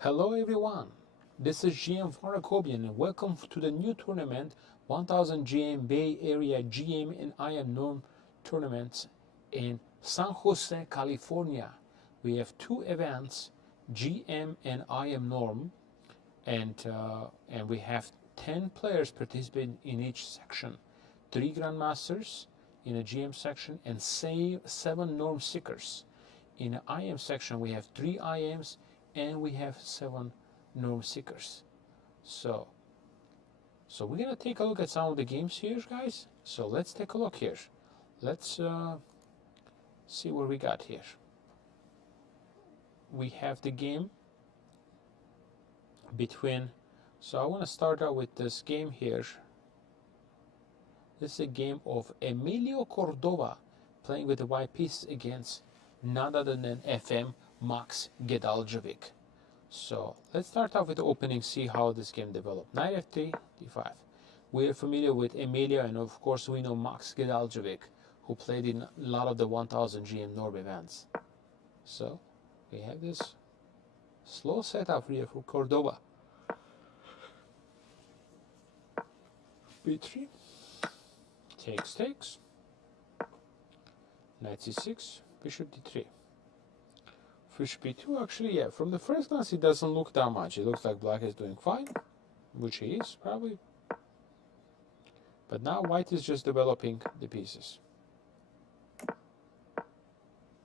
Hello everyone, this is GM Var Akobian and welcome to the new tournament 1000 GM Bay Area GM and IM Norm tournaments in San Jose, California. We have two events, GM and IM Norm, and we have 10 players participating in each section. 3 Grandmasters in a GM section and 7 Norm Seekers. In the IM section we have 3 IMs and we have 7 Norm Seekers. So we're gonna take a look at some of the games here, guys. So let's take a look here. Let's see what we got here. We have the game between, so I want to start out with this game here. This is a game of Emilio Cordova playing with the white pieces against none other than FM Max Gedaljevic. So let's start off with the opening, see how this game developed. Knight f3, d5. We are familiar with Emilio, and of course we know Max Gedaljevic, who played in a lot of the 1000 GM Norm events. So we have this slow setup here for Cordova. b3, takes, knight c6, bishop d3. Bishop b2, actually, yeah, from the first glance it doesn't look that much. It looks like black is doing fine, which he is, probably. But now white is just developing the pieces.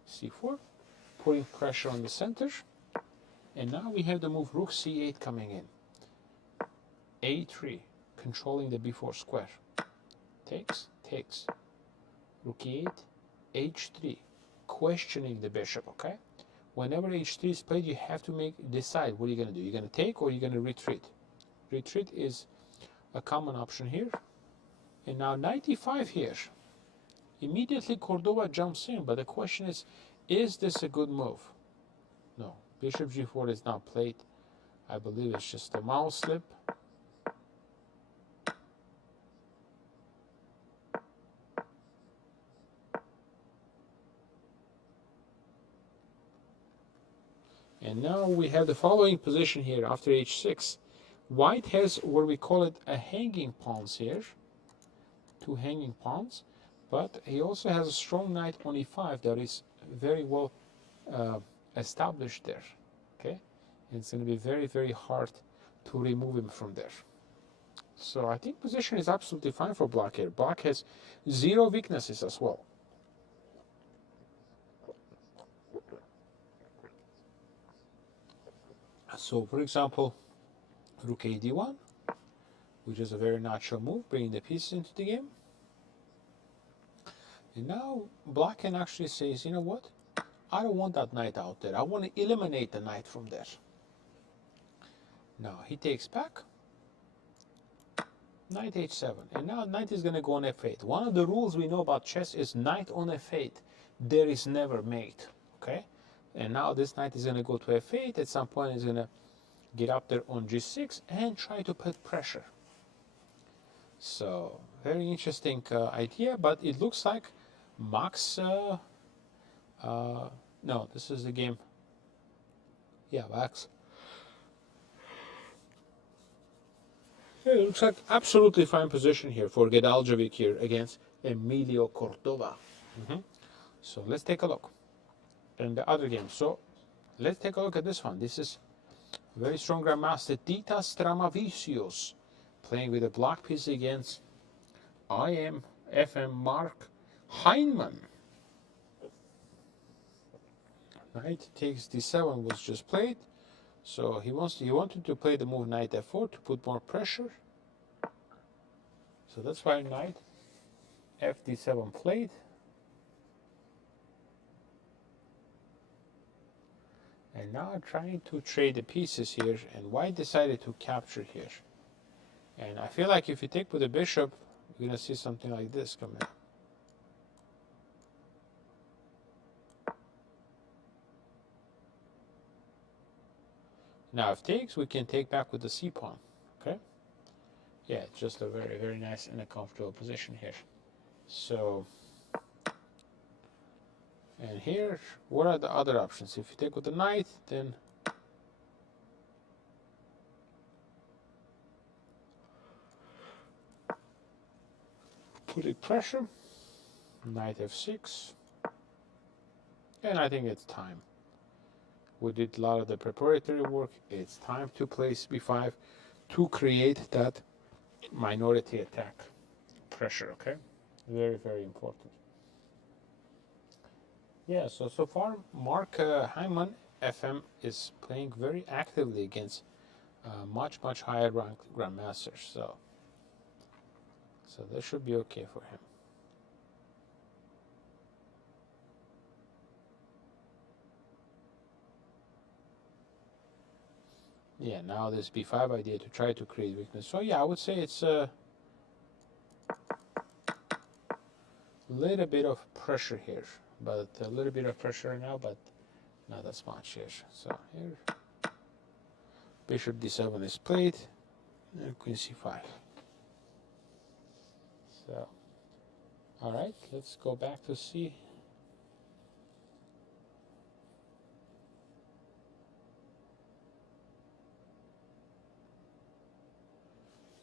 c4, putting pressure on the center. And now we have the move rook c8 coming in. a3, controlling the b4 square. Takes. Rook e8, h3, questioning the bishop, okay? Whenever h3 is played, you have to decide what you're going to do. You're going to take or you're going to retreat. Retreat is a common option here. And now knight e5 here. Immediately Cordova jumps in, but the question is this a good move? No. Bishop g4 is not played. I believe it's just a mouse slip. And now we have the following position here after h6. White has what we call it a hanging pawns here. 2 hanging pawns. But he also has a strong knight on e5 that is very well established there. Okay? And it's going to be very, very hard to remove him from there. So I think position is absolutely fine for black here. Black has 0 weaknesses as well. So, for example, rook a d1, which is a very natural move, bringing the pieces into the game. And now black can actually say, you know what? I don't want that knight out there. I want to eliminate the knight from there. Now he takes back. Knight h7. And now knight is going to go on f8. One of the rules we know about chess is knight on f8. There is never mate. Okay? And now this knight is going to go to f8. At some point, it's going to get up there on g6 and try to put pressure. So, very interesting idea, but it looks like Max. No, this is the game. Yeah, Max. Yeah, it looks like absolutely fine position here for Gedaljevic here against Emilio Cordova. So let's take a look. And the other game. So let's take a look at this one. This is very strong Grandmaster Titas Stramavicius playing with a black piece against FM Mark Heinemann. Knight takes d7 was just played. So he wanted to play the move knight f4 to put more pressure. So that's why knight fd7 played. And now trying to trade the pieces here, and white decided to capture here. And I feel like if you take with the bishop, you're going to see something like this come in. Now if takes, we can take back with the c pawn. Okay? Yeah, just a very, very nice and a comfortable position here. So, and here, what are the other options? If you take with the knight, then putting pressure. Knight f6. And I think it's time. We did a lot of the preparatory work. It's time to place b5 to create that minority attack pressure, okay? Very, very important. Yeah, so far, Mark Hyman FM is playing very actively against much higher ranked grandmasters, so that should be okay for him. Yeah, now this b5 idea to try to create weakness. So yeah, I would say it's a little bit of pressure here, but a little bit of pressure now, but not as much here. So here, bishop d7 is played, and queen c5. So, all right, let's go back to c.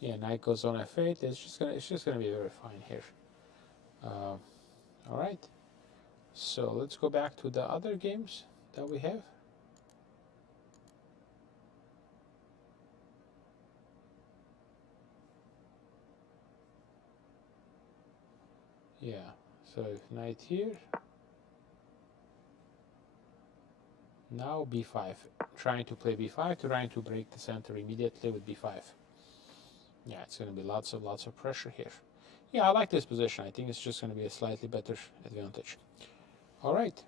Yeah, knight goes on f8. It's just gonna be very fine here. All right. So let's go back to the other games that we have. Yeah. So if knight here. Now b5. Trying to play b5, trying to break the center immediately with b5. Yeah, it's going to be lots of pressure here. Yeah, I like this position. I think it's just going to be a slightly better advantage. All right.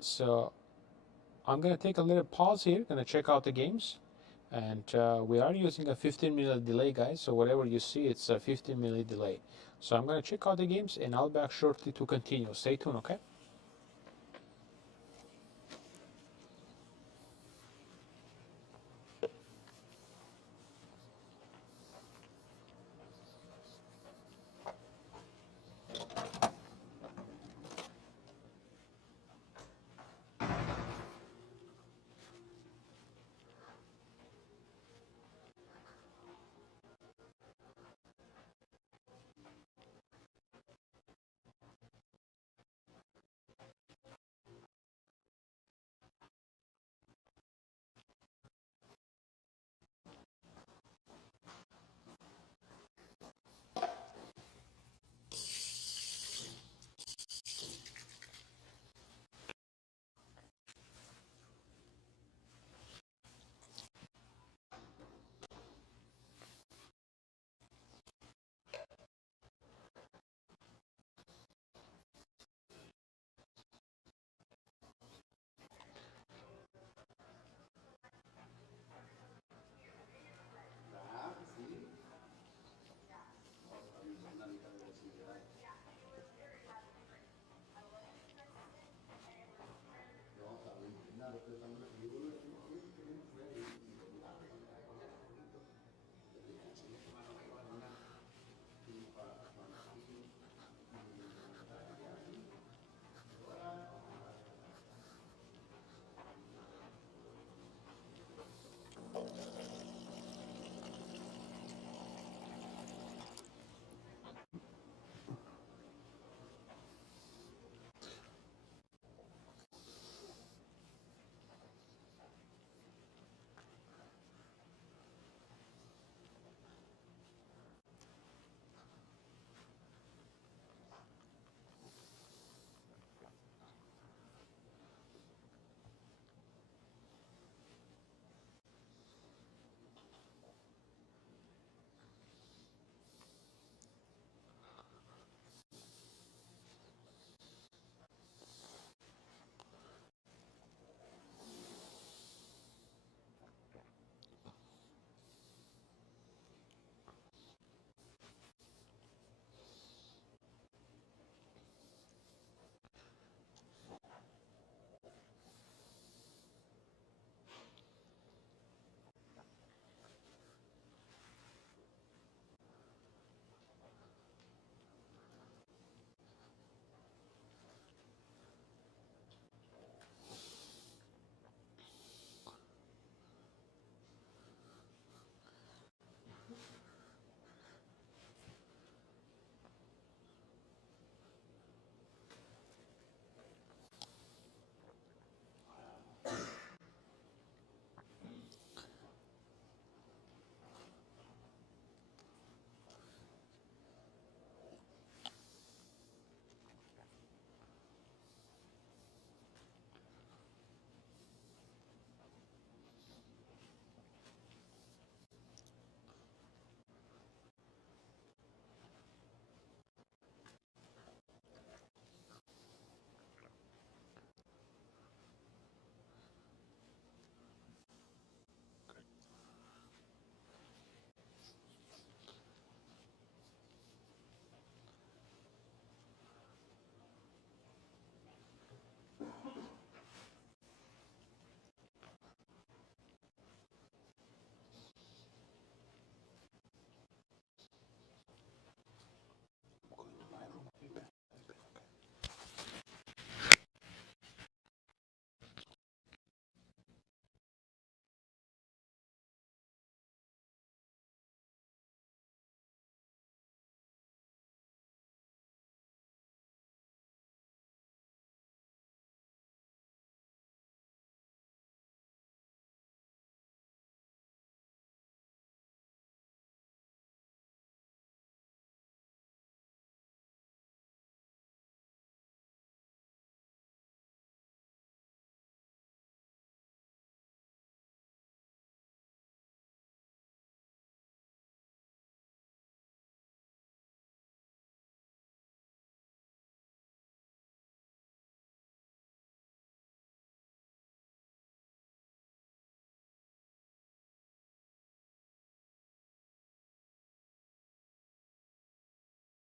So I'm going to take a little pause here. Going to check out the games. And we are using a 15-minute delay, guys. So whatever you see, it's a 15-minute delay. So I'm going to check out the games, and I'll be back shortly to continue. Stay tuned, okay?